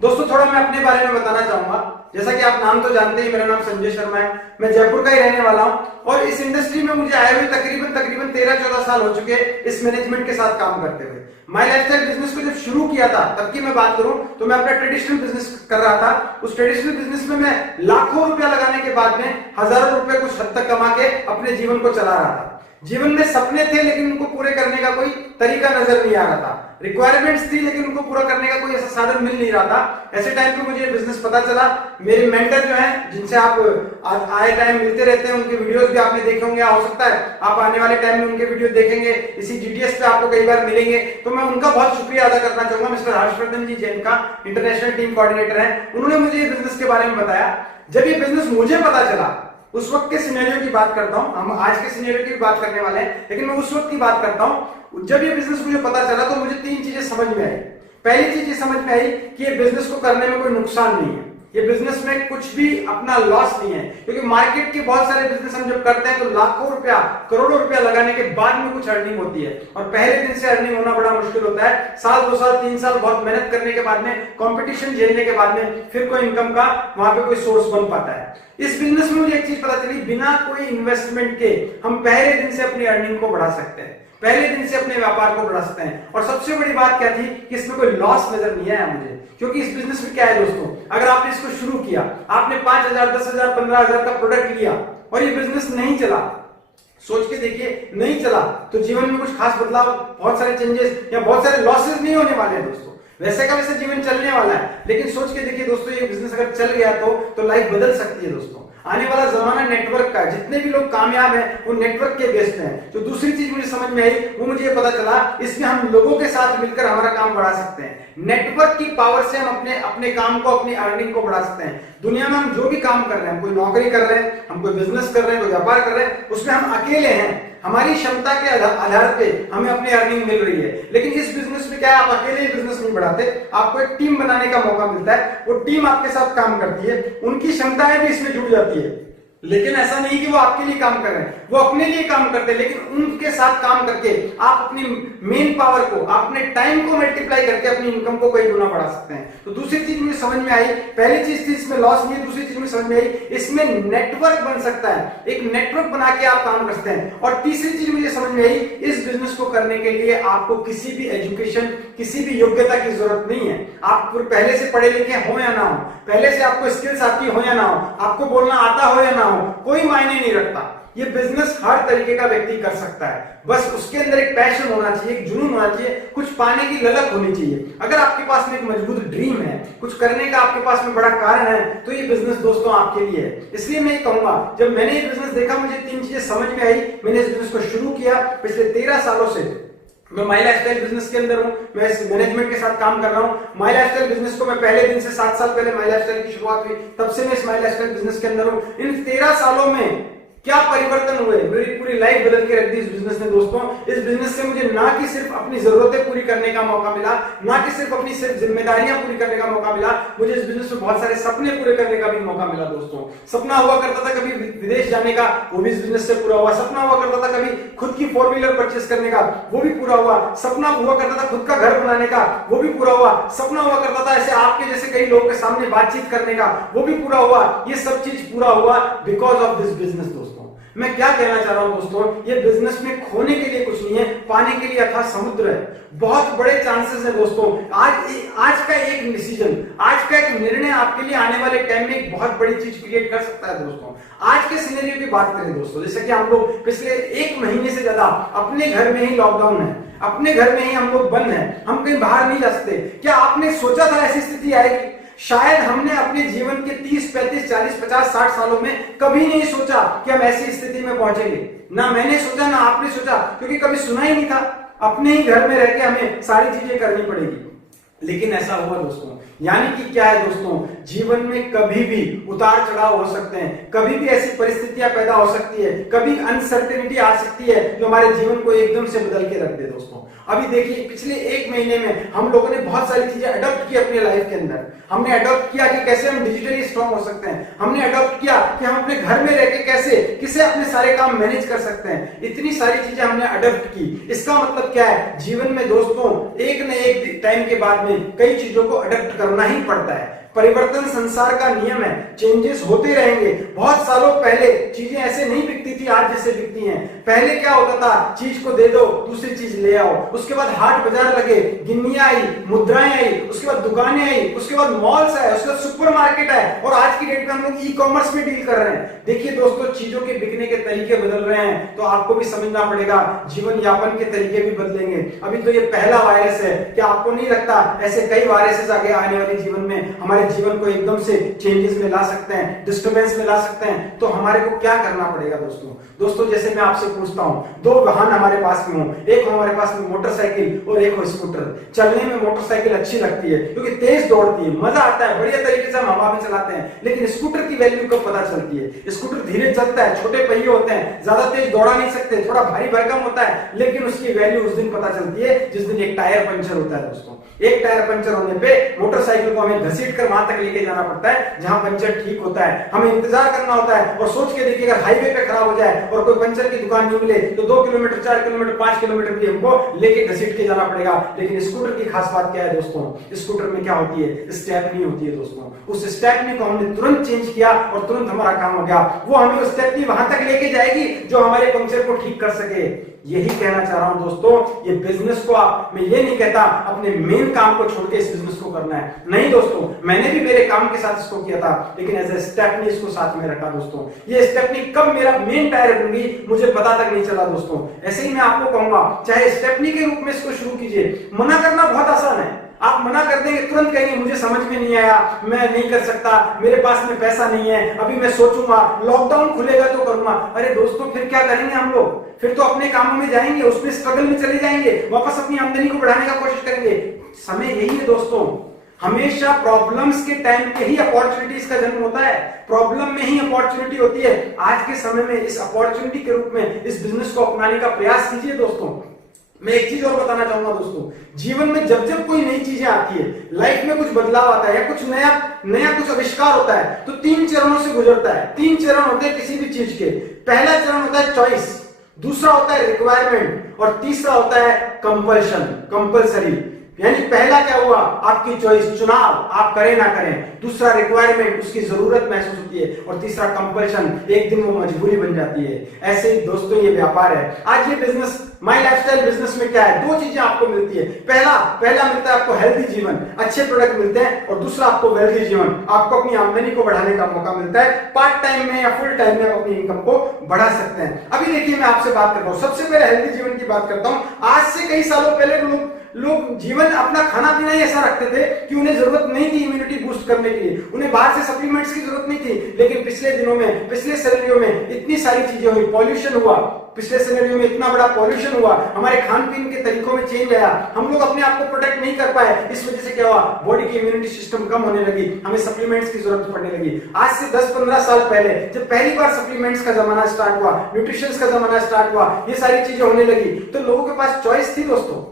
दोस्तों थोड़ा मैं अपने बारे में बताना चाहूंगा। जैसा कि आप नाम तो जानते ही, मेरा नाम संजय शर्मा है। मैं जयपुर का ही रहने वाला हूं और इस इंडस्ट्री में मुझे आए हुए तकरीबन 13-14 साल हो चुके इस मैनेजमेंट के साथ काम करते हुए। माई लाइफस्टाइल बिजनेस को जब शुरू किया था तब की मैं बात करूं तो मैं अपना ट्रेडिशनल बिजनेस कर रहा था। उस ट्रेडिशनल बिजनेस में मैं लाखों रुपया लगाने के बाद में हजारों रुपए कुछ हद तक कमा के अपने जीवन को चला रहा था। जीवन में सपने थे लेकिन उनको पूरे करने का कोई तरीका नजर नहीं आ रहा था। रिक्वायरमेंट्स थी लेकिन उनको पूरा करने का कोई ऐसा साधन मिल नहीं रहा था। ऐसे टाइम पे मुझे बिजनेस पता चला। मेरे मेंटर जो हैं, जिनसे आप आए टाइम मिलते रहते हैं, उनके वीडियोस भी आपने देखे होंगे। हो सकता है आप आने वाले टाइम में उनके वीडियो देखेंगे, इसी जीटीएस पे आपको कई बार मिलेंगे। तो मैं उनका बहुत शुक्रिया अदा करना चाहूंगा। मिस्टर हर्षवर्धन जी, जिनका इंटरनेशनल टीम कोऑर्डिनेटर है, उन्होंने मुझे ये बिजनेस के बारे में बताया। जब ये बिजनेस मुझे पता चला, उस वक्त के सिनेरियो की बात करता हूं, हम आज के सिनेरियो की बात करने वाले हैं, लेकिन मैं उस वक्त की बात करता हूं। जब ये बिजनेस मुझे पता चला तो मुझे 3 चीजें समझ में आई। पहली चीज ये समझ में आई कि ये बिजनेस को करने में कोई नुकसान नहीं है, ये बिजनेस में कुछ भी अपना लॉस नहीं है। क्योंकि मार्केट के बहुत सारे बिजनेस हम जब करते हैं तो लाखों रुपया, करोड़ों रुपया लगाने के बाद में कुछ अर्निंग होती है और पहले दिन से अर्निंग होना बड़ा मुश्किल होता है। साल 2 साल 3 साल बहुत मेहनत करने के बाद में, कंपटीशन झेलने के बाद में फिर कोई इनकम का वहां पे कोई सोर्स बन पाता है। इस बिजनेस में मुझे एक चीज पता चली, बिना कोई इन्वेस्टमेंट के हम पहले दिन से अपनी अर्निंग को बढ़ा सकते हैं, पहले दिन से अपने व्यापार को बढ़ा सकते हैं। और सबसे बड़ी बात क्या थी कि इसमें कोई लॉस नजर नहीं आया मुझे। क्योंकि इस बिजनेस में क्या है दोस्तों, अगर आपने इसको शुरू किया, आपने 5,000, 10,000, 15,000 का प्रोडक्ट लिया और ये बिजनेस नहीं चला, सोच के देखिए नहीं चला, तो जीवन में कुछ खास बदलाव, बहुत सारे चेंजेस या बहुत सारे लॉसेस नहीं होने वाले हैं दोस्तों। वैसे का वैसे जीवन चलने वाला है, लेकिन सोच के देखिए दोस्तों, ये बिजनेस अगर चल गया तो लाइफ बदल सकती है दोस्तों। आने वाला जमाना नेटवर्क का है, जितने भी लोग कामयाब हैं वो नेटवर्क के बेस पे हैं। तो दूसरी चीज मुझे समझ में आई, वो मुझे ये पता चला, इसमें हम लोगों के साथ मिलकर हमारा काम बढ़ा सकते हैं। नेटवर्क की पावर से हम अपने काम को, अपनी अर्निंग को बढ़ा सकते हैं। दुनिया में हम जो भी काम कर रहे हैं, हम कोई नौकरी कर रहे हैं, हम कोई बिजनेस कर रहे हैं, कोई व्यापार कर रहे हैं, उसमें हम अकेले हैं। हमारी क्षमता के आधार पे हमें अपनी अर्निंग मिल रही है। लेकिन इस बिजनेस में क्या है, आप अकेले ही बिजनेस नहीं बढ़ाते, आपको एक टीम बनाने का मौका मिलता है। वो टीम आपके साथ काम करती है, उनकी क्षमताएं भी इसमें जुड़ जाती है। लेकिन ऐसा नहीं कि वो आपके लिए काम कर रहे हैं, वो अपने लिए काम करते हैं, लेकिन उनके साथ काम करके आप अपनी मेन पावर को, आप अपने टाइम को मल्टीप्लाई करके अपनी इनकम को कई गुना बढ़ा सकते हैं। तो दूसरी चीज मुझे समझ में आई, पहली चीज थी इसमें लॉस नहीं, दूसरी चीज मुझे समझ में आई, इसमें नेटवर्क बन सकता है, एक नेटवर्क बना के आप काम करते हैं। और तीसरी चीज मुझे समझ में आई, इस बिजनेस को करने के लिए आपको किसी भी एजुकेशन, किसी भी योग्यता की जरूरत नहीं है। आप पहले से पढ़े लिखे हो या ना हो, पहले से आपको स्किल्स आती हो या ना हो, आपको बोलना आता हो या ना हो, कोई मायने नहीं रखता। ये बिजनेस हर तरीके का व्यक्ति कर सकता है, बस उसके अंदर एक पैशन होना चाहिए, एक जुनून होना चाहिए, कुछ पाने की ललक होनी चाहिए। अगर आपके पास में एक मजबूत ड्रीम है, कुछ करने का आपके पास में बड़ा कारण है, तो ये बिजनेस दोस्तों आपके लिए है। इसलिए मैं ये कहूंगा, जब मैंने ये बिजनेस देखा, मुझे 3 चीजें समझ में आई। मैंने इस बिजनेस को शुरू किया, पिछले 13 सालों से मैं माई लाइफस्टाइल बिजनेस के अंदर हूं, मैं इस मैनेजमेंट के साथ काम कर रहा हूं। माई लाइफस्टाइल बिजनेस को मैं पहले दिन से 7 साल पहले माई लाइफस्टाइल की शुरुआत हुई, तब से मैं इस माई लाइफस्टाइल बिजनेस के अंदर हूं। इन 13 सालों में क्या परिवर्तन हुए, मेरी पूरी लाइफ बदल के रख दी इस बिजनेस ने दोस्तों। इस बिजनेस से मुझे ना कि सिर्फ अपनी जरूरतें पूरी करने का मौका मिला, ना कि सिर्फ अपनी जिम्मेदारियां पूरी करने का मौका मिला, मुझे इस बिजनेस में बहुत सारे सपने पूरे करने का भी मौका मिला दोस्तों। सपना हुआ करता था कभी विदेश जाने का, वो भी इस बिजनेस से पूरा हुआ। सपना हुआ करता था कभी खुद की 4 व्हीलर परचेस करने का, वो भी पूरा हुआ। सपना हुआ करता था खुद का घर बनाने का, वो भी पूरा हुआ। सपना हुआ करता था ऐसे आपके जैसे कई लोगों के सामने बातचीत करने का, वो भी पूरा हुआ। ये सब चीज पूरा हुआ बिकॉज ऑफ दिस बिजनेस दोस्तों। मैं क्या कहना चाह रहा हूं दोस्तों, ये बिजनेस में खोने के लिए कुछ नहीं है, पाने के लिए अथाह समुद्र है। बहुत बड़े चांसेस है दोस्तों। आज का एक डिसीजन, आज का एक निर्णय आपके लिए आने वाले टाइम में एक बहुत बड़ी चीज क्रिएट कर सकता है दोस्तों। आज के सिनेरियो की बात करें दोस्तों, जैसे कि हम लोग पिछले 1 महीने से ज्यादा अपने घर में ही लॉकडाउन है, अपने घर में ही हम लोग बंद हैं, हम कहीं बाहर नहीं जा सकते। क्या आपने सोचा था ऐसी स्थिति आएगी? शायद हमने अपने जीवन के 30, 35, 40, 50, 60 सालों में कभी नहीं सोचा कि हम ऐसी स्थिति में पहुंचेंगे। ना मैंने सोचा, ना आपने सोचा, क्योंकि कभी सुना ही नहीं था। अपने ही घर में रह के हमें सारी चीजें करनी पड़ेगी, लेकिन ऐसा हुआ दोस्तों। यानी कि क्या है दोस्तों, जीवन में कभी भी उतार चढ़ाव हो सकते हैं, कभी भी ऐसी परिस्थितियां पैदा हो सकती है, कभी अनसर्टेनिटी आ सकती है जो हमारे जीवन को एकदम से बदल के रख दे दोस्तों। अभी देखिए, पिछले 1 महीने में हम लोगों ने बहुत सारी चीजें अडॉप्ट की अपने लाइफ के अंदर। हमने अडॉप्ट किया कि कैसे हम डिजिटली स्ट्रांग हो सकते हैं, हमने अडॉप्ट किया कि हम अपने घर में रह के कैसे अपने सारे काम मैनेज कर सकते हैं। इतनी सारी चीजें हमने अडॉप्ट की। इसका मतलब क्या है, जीवन में दोस्तों एक न एक टाइम के बाद में कई चीजों को अडॉप्ट करना ही पड़ता है। परिवर्तन संसार का नियम है, चेंजेस होते रहेंगे। बहुत सालों पहले चीजें ऐसे नहीं बिकती थी आज जैसे बिकती हैं। पहले क्या होता था, चीज को दे दो दूसरी चीज ले आओ, उसके बाद हाट बाजार लगे, गिन्नियां आई, मुद्राएं आई, उसके बाद दुकानें आई, उसके बाद मॉल्स आए, उसके बाद सुपरमार्केट आए, और आज की डेट में हम लोग ई कॉमर्स में डील कर रहे हैं। देखिए दोस्तों, चीजों के बिकने के तरीके बदल रहे हैं, तो आपको भी समझना पड़ेगा, जीवन यापन के तरीके भी बदलेंगे। अभी तो ये पहला वायरस है, क्या आपको नहीं लगता ऐसे कई वायरसेस आगे आने वाले जीवन में हमारे जीवन को एकदम से चेंजेस में ला सकते हैं, डिस्टर्बेंस में ला सकते हैं। तो हमारे को क्या करना पड़ेगा दोस्तों जैसे मैं आपसे पूछता हूं, दो वाहन हमारे पास में हो, एक हमारे पास में मोटरसाइकिल और एक हो स्कूटर। चलने में मोटरसाइकिल अच्छी लगती है क्योंकि तेज दौड़ती है, मजा आता है, बढ़िया तरीके से हम हवा में चलाते हैं। लेकिन स्कूटर की वैल्यू कब पता चलती है? स्कूटर धीरे चलता है, छोटे पहिए होते हैं, ज्यादा तेज दौड़ा नहीं सकते, थोड़ा भारी भरकम होता है, लेकिन उसकी वैल्यू उस दिन पता चलती है जिस दिन एक टायर पंचर होता है दोस्तों। एक टायर पंचर होने पे मोटरसाइकिल को हमें घसीट कर वहां तक लेके जाना पड़ता है जहां पंचर ठीक होता है, हमें इंतजार करना होता है। और सोच के देखिए, अगर हाईवे पे खराब हो जाए और कोई पंचर की दुकान नहीं मिले तो 2 किलोमीटर 4 किलोमीटर 5 किलोमीटर भी हमको लेके घसीट के जाना पड़ेगा। लेकिन स्कूटर की खास बात क्या है दोस्तों, स्कूटर में क्या होती है, स्टेपनी होती है दोस्तों। उस स्टेपनी को हमने तुरंत चेंज किया और तुरंत हमारा काम हो गया। वो हमें उस स्टेपनी वहां तक लेके जाएगी जो हमारे पंचर को ठीक कर सके। यही कहना चाह रहा हूं दोस्तों, ये बिजनेस को मैं ये नहीं कहता अपने मेन काम को छोड़ के इस बिजनेस को करना है, नहीं दोस्तों। मैंने भी मेरे काम के साथ इसको किया था, लेकिन एज ए स्टेपनी इसको साथ में रखा दोस्तों। ये स्टेपनी कब मेरा मेन टायर बन गई मुझे पता तक नहीं चला दोस्तों। ऐसे ही मैं आपको कहूंगा, चाहे स्टेपनी के रूप में इसको शुरू कीजिए। मना करना बहुत आसान है, आप मना कर देंगे, तुरंत कहेंगे मुझे समझ में नहीं आया, मैं नहीं कर सकता, मेरे पास में पैसा नहीं है, अभी मैं सोचूंगा, लॉकडाउन खुलेगा तो करूंगा। अरे दोस्तों, फिर क्या करेंगे हम लोग? फिर तो अपने कामों में जाएंगे, उसमें स्ट्रगल में चले जाएंगे, वापस अपनी आमदनी को बढ़ाने का कोशिश करेंगे। समय यही है दोस्तों, हमेशा प्रॉब्लम्स के टाइम पे ही अपॉर्चुनिटीज का जन्म होता है, प्रॉब्लम में ही अपॉर्चुनिटी होती है। आज के समय में इस अपॉर्चुनिटी के रूप में इस बिजनेस को अपनाने का प्रयास कीजिए दोस्तों। मैं एक चीज और बताना चाहूंगा दोस्तों, जीवन में जब जब कोई नई चीजें आती है, लाइफ में कुछ बदलाव आता है या कुछ नया कुछ आविष्कार होता है, तो 3 चरणों से गुजरता है। 3 चरण होते हैं किसी भी चीज के। पहला चरण होता है चॉइस, दूसरा होता है रिक्वायरमेंट, और तीसरा होता है कंपल्शन, कंपल्सरी। यानी पहला क्या हुआ, आपकी चॉइस, चुनाव, आप करें ना करें। दूसरा रिक्वायरमेंट, उसकी जरूरत महसूस होती है। और तीसरा कंपल्शन, एक दिन वो मजबूरी बन जाती है। ऐसे ही दोस्तों ये व्यापार है। आज ये बिजनेस, माई लाइफस्टाइल बिजनेस में क्या है, 2 चीजें आपको मिलती है। पहला मिलता है आपको हेल्दी जीवन, अच्छे प्रोडक्ट मिलते हैं, और दूसरा आपको वेल्दी जीवन, आपको अपनी आमदनी को बढ़ाने का मौका मिलता है। पार्ट टाइम में या फुल टाइम में आप अपनी इनकम को बढ़ा सकते हैं। अभी देखिए, मैं आपसे बात करता हूं, सबसे पहले हेल्दी जीवन की बात करता हूं। आज से कई सालों पहले लोग जीवन अपना खाना पीना ही ऐसा रखते थे कि उन्हें जरूरत नहीं थी इम्यूनिटी बूस्ट करने के लिए, उन्हें बाहर से सप्लीमेंट्स की जरूरत नहीं थी। लेकिन पिछले दिनों में, पिछले सदियों में इतनी सारी चीजें हुई, पॉल्यूशन हुआ, पिछले सिनेरियो में इतना बड़ा पॉल्यूशन हुआ, हमारे खान पीन के तरीकों में चेंज आया, हम लोग अपने आप को प्रोटेक्ट नहीं कर पाए। इस वजह से क्या हुआ, बॉडी की इम्यूनिटी सिस्टम कम होने लगी, हमें सप्लीमेंट्स की जरूरत पड़ने लगी। आज से 10-15 साल पहले जब पहली बार सप्लीमेंट्स का जमाना स्टार्ट हुआ, न्यूट्रिशन का जमाना स्टार्ट हुआ, ये सारी चीजें होने लगी, तो लोगों के पास चॉइस थी दोस्तों।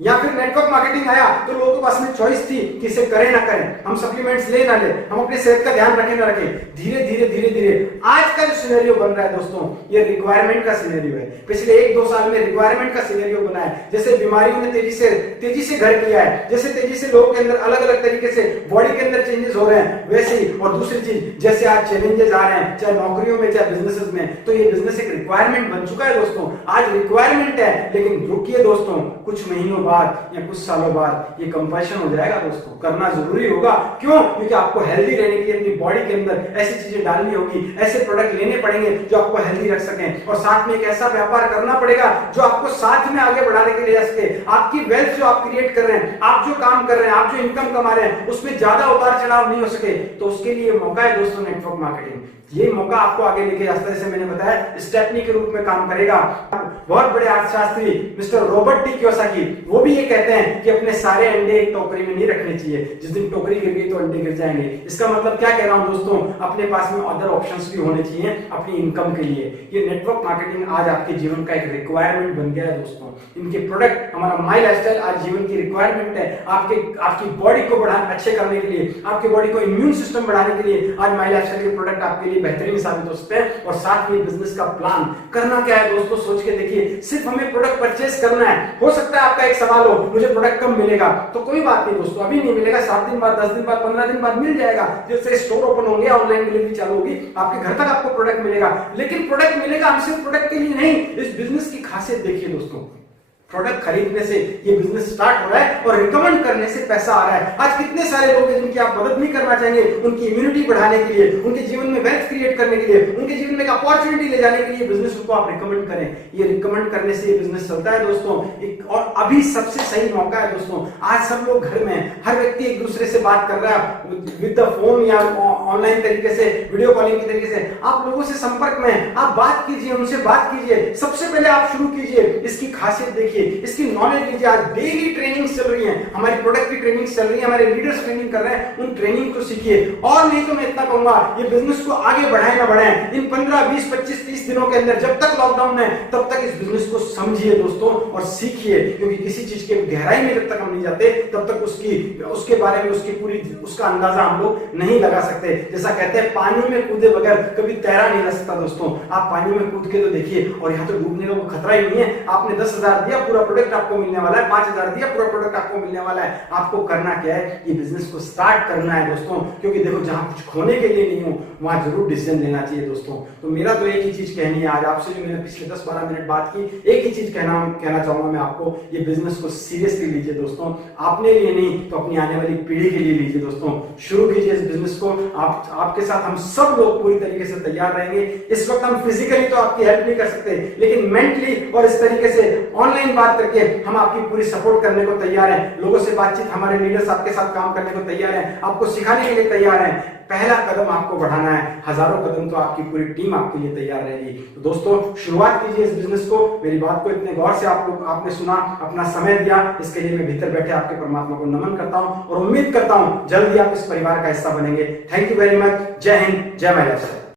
या फिर नेटवर्क मार्केटिंग आया तो लोगों के पास में चॉइस थी कि इसे करें ना करें, हम सप्लीमेंट्स ले ना ले, हम अपने सेहत का ध्यान रखें ना रखें। धीरे धीरे आज का जो सिनेरियो बन रहा है दोस्तों, ये रिक्वायरमेंट का सिनेरियो है। पिछले 1-2 साल में रिक्वायरमेंट का सिनेरियो बना है। जैसे बीमारियों ने तेजी से घर किया है, जैसे तेजी से लोगों के अंदर अलग अलग तरीके से बॉडी के अंदर चेंजेस हो रहे हैं, वैसे ही। और दूसरी चीज, जैसे आज चैलेंजेस आ रहे हैं, चाहे नौकरियों में चाहे बिजनेसेस में, तो ये बिजनेस एक रिक्वायरमेंट बन चुका है दोस्तों। आज रिक्वायरमेंट है, लेकिन रुकिए दोस्तों, कुछ महीनों बाद या कुछ सालों बाद ये कंपल्शन हो जाएगा दोस्तों, करना जरूरी होगा। क्यों? क्योंकि आपको हेल्दी रहने के लिए अपनी बॉडी के अंदर ऐसी चीजें डालनी होगी, ऐसे प्रोडक्ट लेने पड़ेंगे जो आपको हेल्दी रख सकें, और साथ में एक ऐसा व्यापार करना पड़ेगा जो आपको साथ में आगे बढ़ाने के लिए जा सके। आपकी वेल्थ जो आप क्रिएट कर रहे हैं, आप जो काम कर रहे हैं, आप जो इनकम कमा रहे हैं, उसमें ज्यादा उतार चढ़ाव नहीं हो सके, तो उसके लिए मौका है दोस्तों नेटवर्क मार्केटिंग। ये मौका आपको आगे लेके जाता है, जैसे मैंने बताया स्टेपनी के रूप में काम करेगा। बहुत बड़े अर्थशास्त्री मिस्टर रॉबर्ट टी कियोसाकी, वो भी ये कहते हैं कि अपने सारे अंडे एक टोकरी में नहीं रखने चाहिए, जिस दिन टोकरी गिर गई तो अंडे गिर जाएंगे। इसका मतलब क्या कह रहा हूं दोस्तों, अपने पास में अदर ऑप्शंस भी होने चाहिए अपनी इनकम के लिए। ये नेटवर्क मार्केटिंग आज आपके जीवन का एक रिक्वायरमेंट बन गया है दोस्तों। इनके प्रोडक्ट, हमारा माई लाइफस्टाइल आज जीवन की रिक्वायरमेंट है। आपकी बॉडी को बढ़ाने, अच्छे करने के लिए, आपकी बॉडी को इम्यून सिस्टम बढ़ाने के लिए आज माई लाइफस्टाइल के प्रोडक्ट आपके लिए बेहतरीन साबित हो सकते हैं। और साथ में बिजनेस का प्लान करना क्या है दोस्तों, सोच के देखिए। सिर्फ हमें प्रोडक्ट परचेस करना है, हो सकता है आपका 1 सवाल हो मुझे प्रोडक्ट कब मिलेगा, तो कोई बात नहीं दोस्तों, अभी नहीं मिलेगा, 7 दिन बाद, 10 दिन बाद, 15 दिन बाद मिल जाएगा। जैसे स्टोर ओपन होंगे, ऑनलाइन डिलीवरी चालू होगी, आपके घर तक आपको प्रोडक्ट मिलेगा। लेकिन प्रोडक्ट मिलेगा हम सिर्फ प्रोडक्ट के लिए नहीं, इस बिजनेस की खासियत देखिए दोस्तों, प्रोडक्ट खरीदने से ये बिजनेस स्टार्ट हो रहा है और रिकमेंड करने से पैसा आ रहा है। आज कितने सारे लोग हैं जिनकी आप मदद नहीं करना चाहेंगे, उनकी इम्यूनिटी बढ़ाने के लिए, उनके जीवन में वेल्थ क्रिएट करने के लिए, उनके जीवन में एक अपॉर्चुनिटी ले जाने के लिए बिजनेस को आप रिकमेंड करें। ये रिकमेंड करने से ये बिजनेस चलता है दोस्तों। और अभी सबसे सही मौका है दोस्तों, आज सब लोग घर में, हर व्यक्ति एक दूसरे से बात कर रहा है विद द फोन या ऑनलाइन तरीके से, वीडियो कॉलिंग के तरीके से। आप लोगों से संपर्क में, आप बात कीजिए, उनसे बात कीजिए, सबसे पहले आप शुरू कीजिए। इसकी खासियत देखिए, इसकी नॉलेज लीजिए। आज डेली ट्रेनिंग चल रही है, हमारी प्रोडक्ट की ट्रेनिंग चल रही है, हमारे लीडर्स ट्रेनिंग कर रहे हैं, उन ट्रेनिंग को सीखिए। और नहीं तो मैं इतना कहूंगा, ये बिजनेस को आगे बढ़ाए ना बढ़ाए, इन 15, 20, 25, 30 दिनों के अंदर, जब तक लॉकडाउन है तब तक इस बिजनेस को समझिए दोस्तों और सीखिए। क्योंकि किसी चीज के गहराई में जब तक हम नहीं जाते तब तक उसके बारे में उसका अंदाजा हम लोग नहीं लगा सकते। जैसा कहते हैं, पानी में कूदे बगैर कभी तैरा नहीं जा सकता दोस्तों। आप पानी में कूद के तो देखिए, और यहाँ तो डूबने का खतरा ही नहीं है। आपने 10,000 दिया, पूरा प्रोडक्ट आपको मिलने वाला है, 5,000 दिया, पूरा प्रोडक्ट आपको मिलने वाला है। आपको करना क्या है, ये बिजनेस को स्टार्ट करना है दोस्तों। क्योंकि देखो, जहां कुछ खोने के लिए नहीं हो वहां जरूर डिसीजन लेना चाहिए दोस्तों। तो मेरा तो एक ही चीज कहनी है आज आपसे, जो मैंने पिछले 10-12 मिनट बात की, एक ही चीज कहना चाहूंगा मैं आपको, ये बिजनेस को सीरियसली लीजिए दोस्तों। अपने लिए नहीं तो अपनी आने वाली पीढ़ी के लिए लीजिए दोस्तों। शुरू कीजिए इस बिजनेस को। आपके साथ हम सब लोग पूरी तरीके से तैयार रहेंगे। इस वक्त हम फिजिकली तो आपकी हेल्प नहीं कर सकते, लेकिन मेंटली और इस तरीके से ऑनलाइन बात करके हम आपकी पूरी सपोर्ट करने को तैयार हैं। लोगों से बातचीत, हमारे लीडर्स आपके साथ काम करने को तैयार हैं, आपको सिखाने के लिए तैयार हैं। पहला कदम आपको बढ़ाना है, हजारों कदम तो आपकी पूरी टीम आपके लिए तैयार रहेगी। तो दोस्तों, शुरुआत कीजिए इस बिजनेस को। मेरी बात को इतने गौर से आपने सुना, अपना समय दिया, इसके लिए मैं भीतर बैठे आपके परमात्मा को नमन करता हूं और उम्मीद करता हूं जल्दी आप इस परिवार का हिस्सा बनेंगे। Thank you very much. जय हिंद, जय महिला।